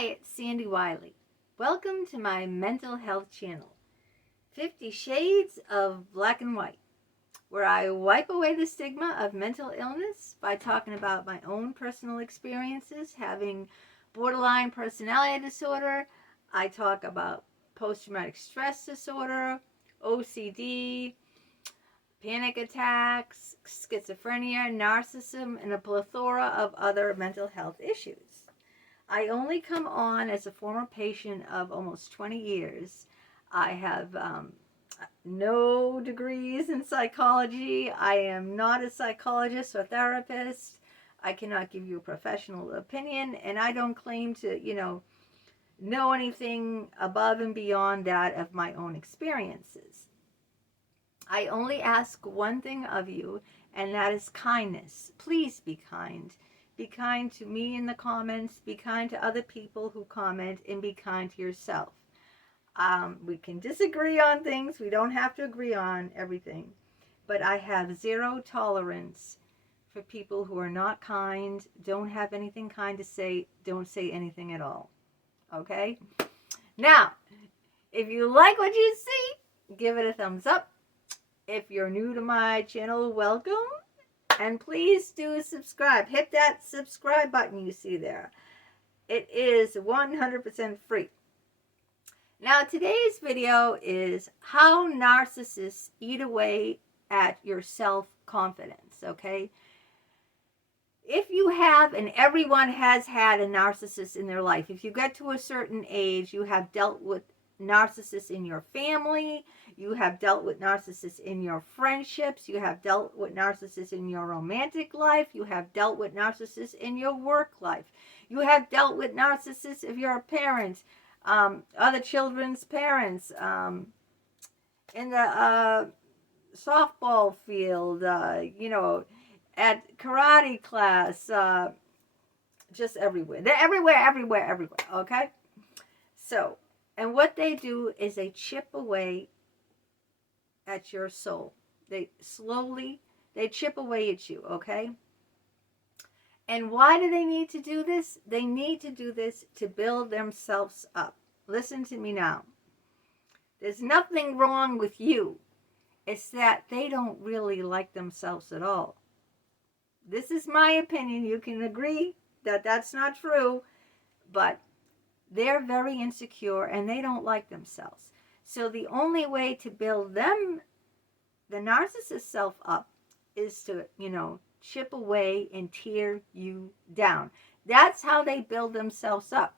Hi, it's Sandy Wyllie. Welcome to my mental health channel, 50 Shades of Black and White, where I wipe away the stigma of mental illness by talking about my own personal experiences, having borderline personality disorder. I talk about post-traumatic stress disorder, OCD, panic attacks, schizophrenia, narcissism, and a plethora of other mental health issues. I only come on as a former patient of almost 20 years. I have no degrees in psychology. I am not a psychologist or therapist. I cannot give you a professional opinion, and I don't claim to, know anything above and beyond that of my own experiences. I only ask one thing of you, and that is kindness. Please be kind. Be kind to me in the comments. Be kind to other people who comment, and be kind to yourself. We can disagree on things. We don't have to agree on everything. But I have zero tolerance for people who are not kind, don't have anything kind to say, don't say anything at all. Okay? Now, if you like what you see, give it a thumbs up. If you're new to my channel, welcome. And please do subscribe. Hit that subscribe button you see there. It is 100% free. Now, today's video is how narcissists eat away at your self-confidence, okay? If you have, and everyone has had a narcissist in their life, if you get to a certain age, you have dealt with narcissists in your family, you have dealt with narcissists in your friendships, you have dealt with narcissists in your romantic life, you have dealt with narcissists in your work life, you have dealt with narcissists if you're a parent, other children's parents, in the softball field, at karate class, just everywhere. They're everywhere, okay? So, and what they do is they chip away at your soul. They chip away at you, okay? And why do they need to do this? They need to do this to build themselves up. Listen to me now. There's nothing wrong with you. It's that they don't really like themselves at all. This is my opinion. You can agree that that's not true, but they're very insecure and they don't like themselves. So the only way to build them, the narcissist self, up is to, chip away and tear you down. That's how they build themselves up.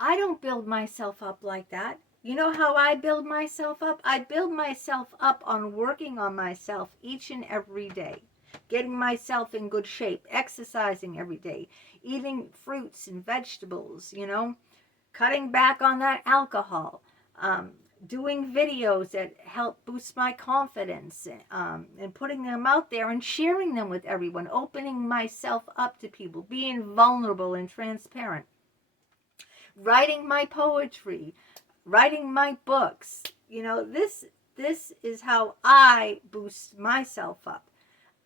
I don't build myself up like that. You know how I build myself up? I build myself up on working on myself each and every day. Getting myself in good shape, exercising every day, eating fruits and vegetables, cutting back on that alcohol, doing videos that help boost my confidence, and putting them out there and sharing them with everyone, opening myself up to people, being vulnerable and transparent, writing my poetry, writing my books. This is how I boost myself up.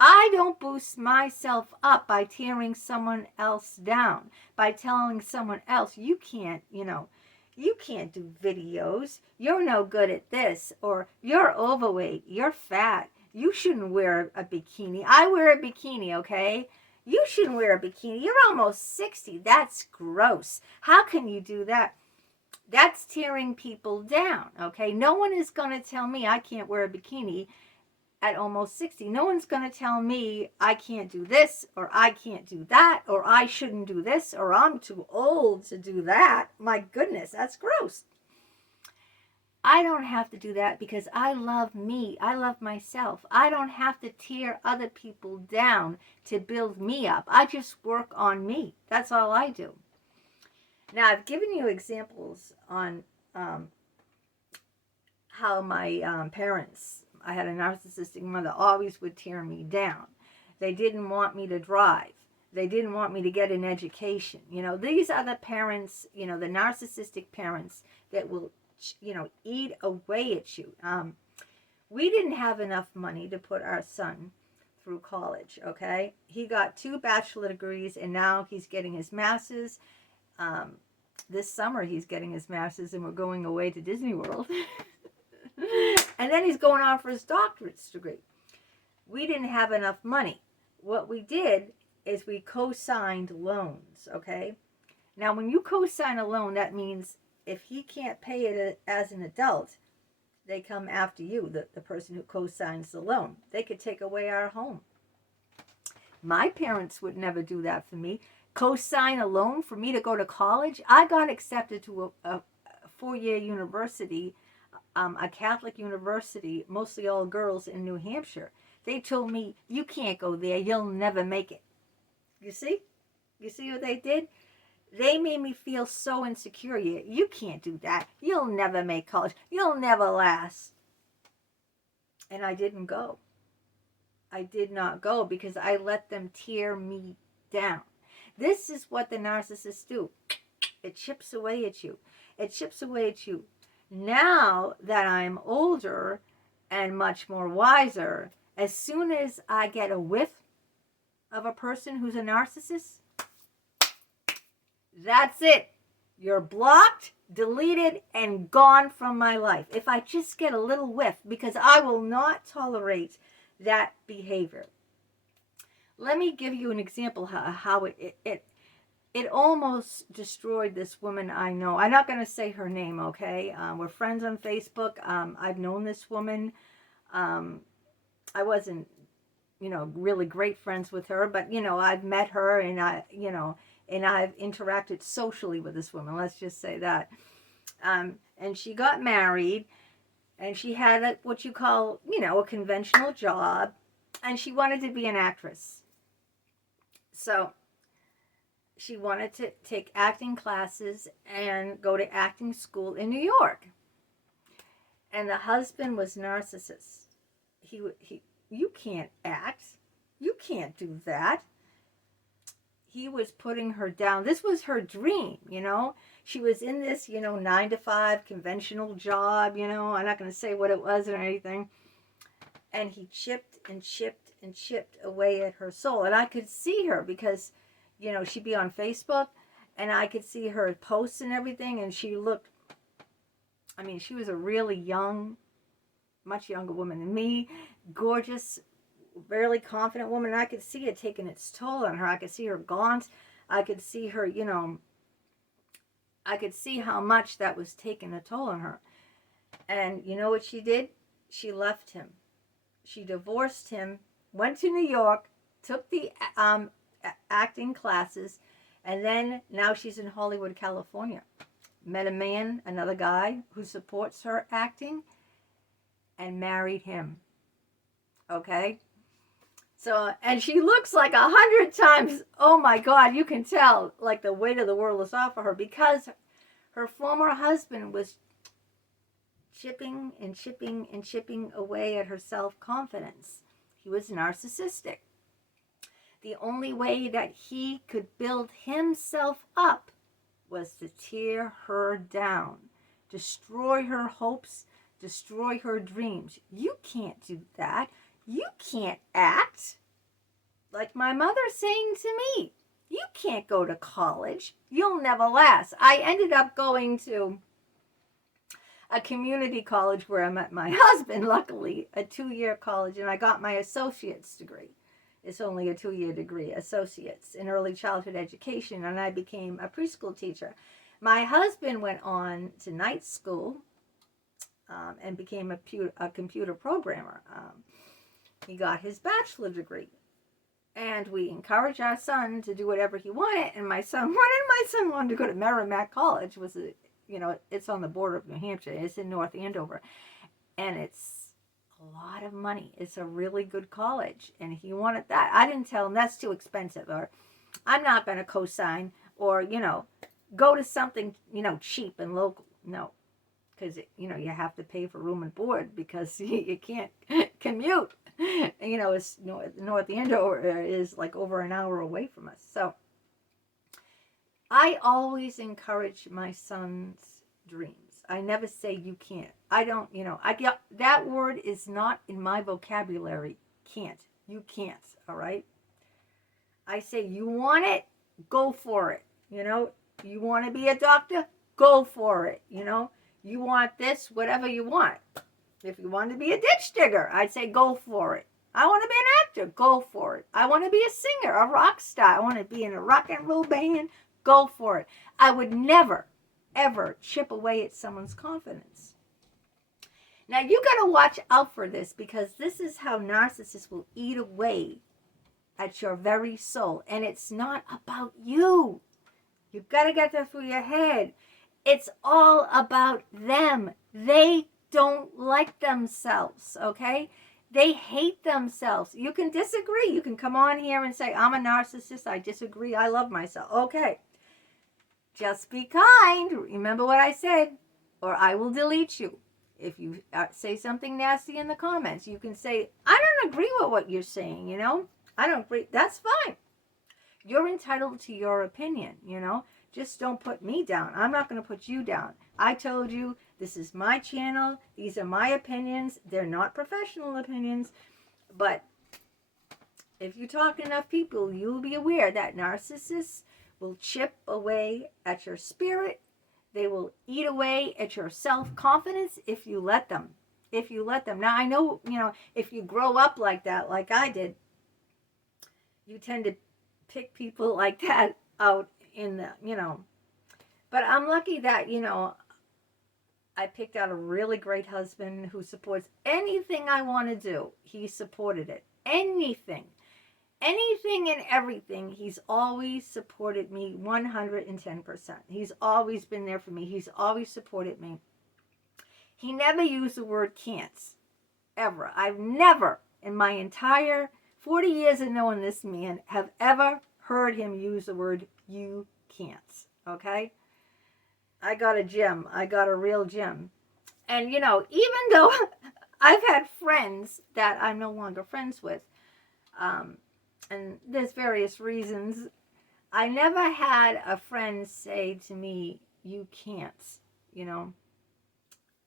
I don't boost myself up by tearing someone else down, by telling someone else, you can't do videos, you're no good at this, or you're overweight, you're fat, you shouldn't wear a bikini. I wear a bikini, okay? You shouldn't wear a bikini. You're almost 60. That's gross. How can you do that? That's tearing people down, okay? No one is going to tell me I can't wear a bikini at almost 60. No one's going to tell me I can't do this, or I can't do that, or I shouldn't do this, or I'm too old to do that. My goodness, that's gross. I don't have to do that because I love me. I love myself. I don't have to tear other people down to build me up. I just work on me. That's all I do. Now, I've given you examples on how my parents, I had a narcissistic mother, always would tear me down. They didn't want me to drive. They didn't want me to get an education. These are the parents, the narcissistic parents that will, eat away at you. We didn't have enough money to put our son through college, okay? He got 2 bachelor degrees, and now he's getting his master's. This summer he's getting his master's and we're going away to Disney World. And then he's going on for his doctorate's degree. We didn't have enough money. What we did is we co-signed loans, okay? Now, when you co-sign a loan, that means if he can't pay it as an adult, they come after you, the person who co-signs the loan. They could take away our home. My parents would never do that for me. Co-sign a loan for me to go to college. I got accepted to a four-year university, a Catholic university, mostly all girls in New Hampshire. They told me, you can't go there. You'll never make it. You see? You see what they did? They made me feel so insecure. You can't do that. You'll never make college. You'll never last. And I didn't go. I did not go because I let them tear me down. This is what the narcissists do. It chips away at you. It chips away at you. Now that I'm older and much more wiser, as soon as I get a whiff of a person who's a narcissist, that's it. You're blocked, deleted, and gone from my life. If I just get a little whiff, because I will not tolerate that behavior. Let me give you an example how it almost destroyed this woman I know. I'm not going to say her name, okay? We're friends on Facebook. I've known this woman. I wasn't, really great friends with her, but, I've met her and and I've interacted socially with this woman. Let's just say that. And she got married and she had what you call, a conventional job, and she wanted to be an actress. So she wanted to take acting classes and go to acting school in New York. And the husband was narcissist. You can't act. You can't do that. He was putting her down. This was her dream, She was in this, 9-to-5 conventional job, I'm not going to say what it was or anything. And he chipped and chipped and chipped away at her soul. And I could see her because, she'd be on Facebook and I could see her posts and everything. And she looked, she was a really young, much younger woman than me, gorgeous, fairly confident woman. And I could see it taking its toll on her. I could see her gaunt. I could see her, I could see how much that was taking a toll on her. And you know what she did? She left him. She divorced him, went to New York, took the acting classes, and then now she's in Hollywood, California. Met a man, another guy, who supports her acting, and married him. Okay? So, and she looks like 100 times, oh my God, you can tell, like the weight of the world is off of her, because her former husband was chipping and chipping and chipping away at her self-confidence. He was narcissistic. The only way that he could build himself up was to tear her down, destroy her hopes, destroy her dreams. You can't do that. You can't act. Like my mother saying to me, you can't go to college. You'll never last. I ended up going to a community college where I met my husband, luckily, a 2-year college, and I got my associate's degree. It's only a 2-year degree, associates in early childhood education, and I became a preschool teacher. My husband went on to night school and became a computer programmer. He got his bachelor degree, and we encouraged our son to do whatever he wanted. And my son wanted to go to Merrimack College. It's on the border of New Hampshire. It's in North Andover, and it's a lot of money. It's a really good college, and he wanted that. I didn't tell him that's too expensive, or I'm not going to co-sign, or go to something cheap and local. No, because you have to pay for room and board because you can't commute. It's North Andover is like over an hour away from us. So I always encourage my son's dreams. I never say you can't. I don't, that word is not in my vocabulary. Can't. You can't. All right. I say you want it, go for it. You want to be a doctor? Go for it, You want this, whatever you want. If you want to be a ditch digger, I'd say go for it. I want to be an actor, go for it. I want to be a singer, a rock star. I want to be in a rock and roll band, go for it. I would never, ever chip away at someone's confidence. Now, you got to watch out for this, because this is how narcissists will eat away at your very soul. And it's not about you. You've got to get that through your head. It's all about them. They don't like themselves, okay? They hate themselves. You can disagree. You can come on here and say, I'm a narcissist. I disagree. I love myself. Okay. Just be kind. Remember what I said, or I will delete you. If you say something nasty in the comments, you can say, I don't agree with what you're saying, I don't agree. That's fine. You're entitled to your opinion, Just don't put me down. I'm not going to put you down. I told you, this is my channel. These are my opinions. They're not professional opinions. But if you talk to enough people, you'll be aware that narcissists will chip away at your spirit. They will eat away at your self-confidence if you let them. If you let them. Now, I know, if you grow up like that, like I did, you tend to pick people like that out in the, But I'm lucky that, I picked out a really great husband who supports anything I want to do. He supported it. Anything and everything. He's always supported me 110%. He's always been there for me. He's always supported me. He never used the word can't, ever. I've never, in my entire 40 years of knowing this man, have ever heard him use the word you can't, okay? I got a gem. I got a real gem. And, even though I've had friends that I'm no longer friends with, and there's various reasons, I never had a friend say to me, you can't,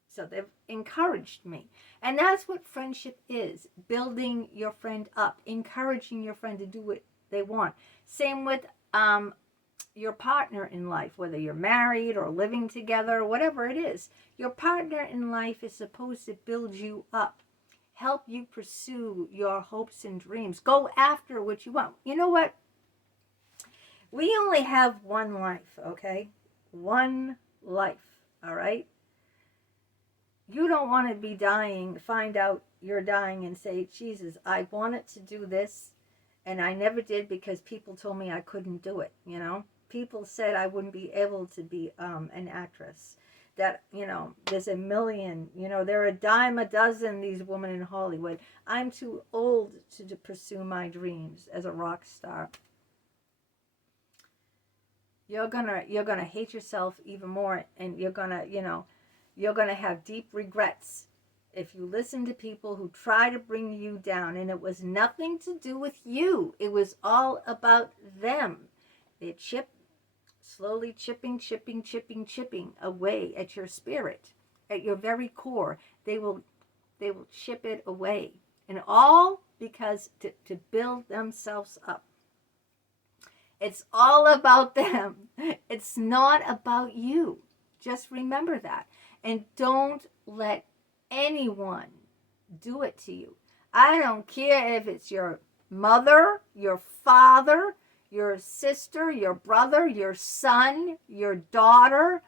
So they've encouraged me. And that's what friendship is. Building your friend up. Encouraging your friend to do what they want. Same with your partner in life, whether you're married or living together, whatever it is. Your partner in life is supposed to build you up, help you pursue your hopes and dreams, go after what you want. You know what? We only have one life, okay? One life, all right? You don't want to be dying, find out you're dying and say, Jesus, I wanted to do this, and I never did because people told me I couldn't do it, People said I wouldn't be able to be an actress. That, there's a million, there are a dime a dozen, these women in Hollywood. I'm too old to pursue my dreams as a rock star. You're gonna hate yourself even more, and you're gonna have deep regrets if you listen to people who try to bring you down, and it was nothing to do with you. It was all about them. They slowly chipping away at your spirit, at your very core. They will chip it away, and all because to build themselves up. It's all about them. It's not about you. Just remember that. And don't let anyone do it to you. I don't care if it's your mother, your father, your sister, your brother, your son, your daughter,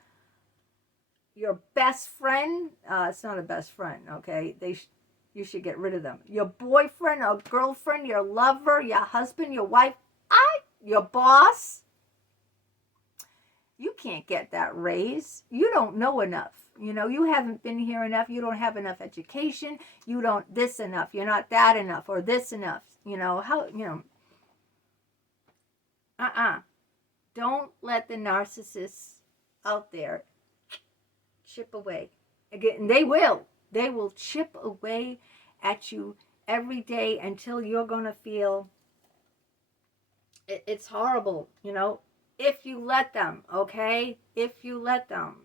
your best friend. It's not a best friend, okay? You should get rid of them. Your boyfriend or girlfriend, your lover, your husband, your wife, your boss. You can't get that raise. You don't know enough. You haven't been here enough. You don't have enough education. You don't this enough. You're not that enough, or this enough. Don't let the narcissists out there chip away. Again, they will. They will chip away at you every day until you're going to feel it's horrible, if you let them, okay? If you let them.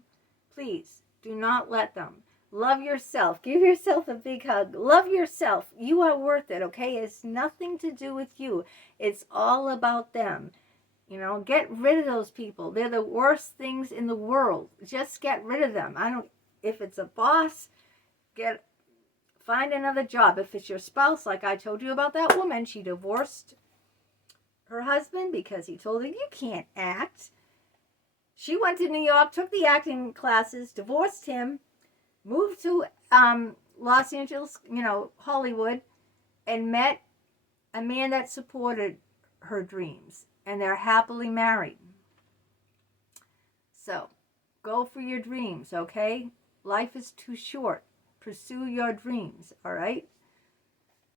Please, do not let them. Love yourself. Give yourself a big hug. Love yourself. You are worth it, okay? It's nothing to do with you. It's all about them. You know, get rid of those people. They're the worst things in the world. Just get rid of them. If it's a boss, find another job. If it's your spouse, like I told you about that woman, she divorced her husband because he told her, you can't act. She went to New York, took the acting classes, divorced him, moved to Los Angeles, Hollywood, and met a man that supported her dreams. And they're happily married. So, go for your dreams, okay? Life is too short. Pursue your dreams, all right?